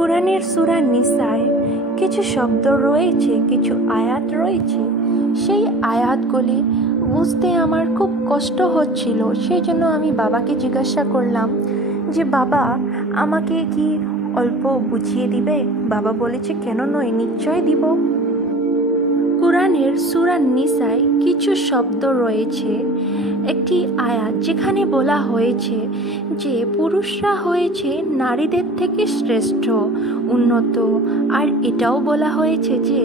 কুরআনের সূরা নিসায় কিছু শব্দ রয়েছে, কিছু আয়াত রয়েছে। সেই আয়াতগুলি বুঝতে আমার খুব কষ্ট হচ্ছিল। সেই জন্য আমি বাবাকে জিজ্ঞাসা করলাম যে বাবা, আমাকে কি অল্প বুঝিয়ে দিবে? বাবা বলেছে, কেন নয়, নিশ্চয় দিব। কুরআনের সূরা নিসায় কিছু শব্দ রয়েছে, একটি আয়াত যেখানে বলা হয়েছে যে পুরুষরা হয়েছে নারীদের থেকে শ্রেষ্ঠ, উন্নত। আর এটাও বলা হয়েছে যে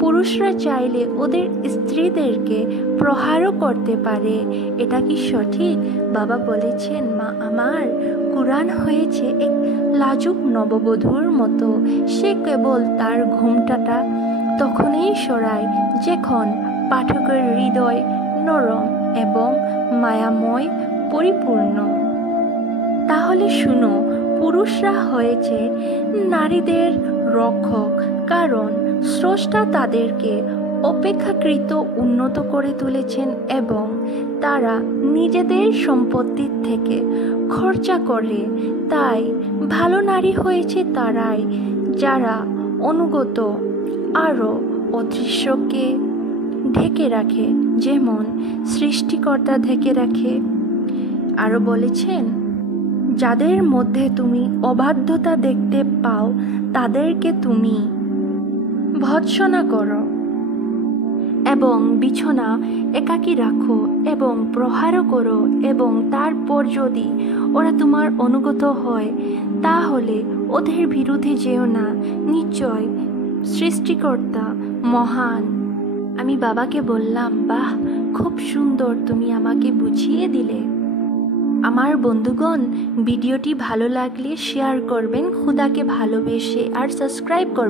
পুরুষরা চাইলে ওদের স্ত্রীদেরকে প্রহারও করতে পারে। এটা কি সঠিক? বাবা বলেছেন, মা আমার, কুরআন হয়েছে এক লাজুক নববধূর মতো। সে কেবল তার ঘুমটাটা তখনই সরায় যখন পাঠকের হৃদয় নরম এবং মায়াময় পরিপূর্ণ। তাহলে শুনো, পুরুষরা হয়েছে নারীদের রক্ষক, কারণ স্রষ্টা তাদেরকে অপেক্ষাকৃত উন্নত করে তুলেছেন এবং তারা নিজেদের সম্পত্তির থেকে খরচা করে। তাই ভালো নারী হয়েছে তারাই যারা অনুগত, আরও অদৃশ্যকে ঢেকে রাখে যেমন সৃষ্টিকর্তা ঢেকে রাখে। আরও বলেছেন, যাদের মধ্যে তুমি অবাধ্যতা দেখতে পাও তাদেরকে তুমি ভৎসনা করো এবং বিছানা একাকী রাখো এবং প্রহারও করো, এবং তারপর যদি ওরা তোমার অনুগত হয় তাহলে ওদের বিরুদ্ধে যেও না, নিশ্চয় সৃষ্টিকর্তা মহান। আমি বাবাকে বললাম, বাহ, খুব সুন্দর, তুমি আমাকে বুঝিয়ে দিলে। আমার বন্ধুগণ, ভিডিওটি ভালো লাগলে শেয়ার করবেন, খুদাকে ভালোবেসে, আর সাবস্ক্রাইব করবেন।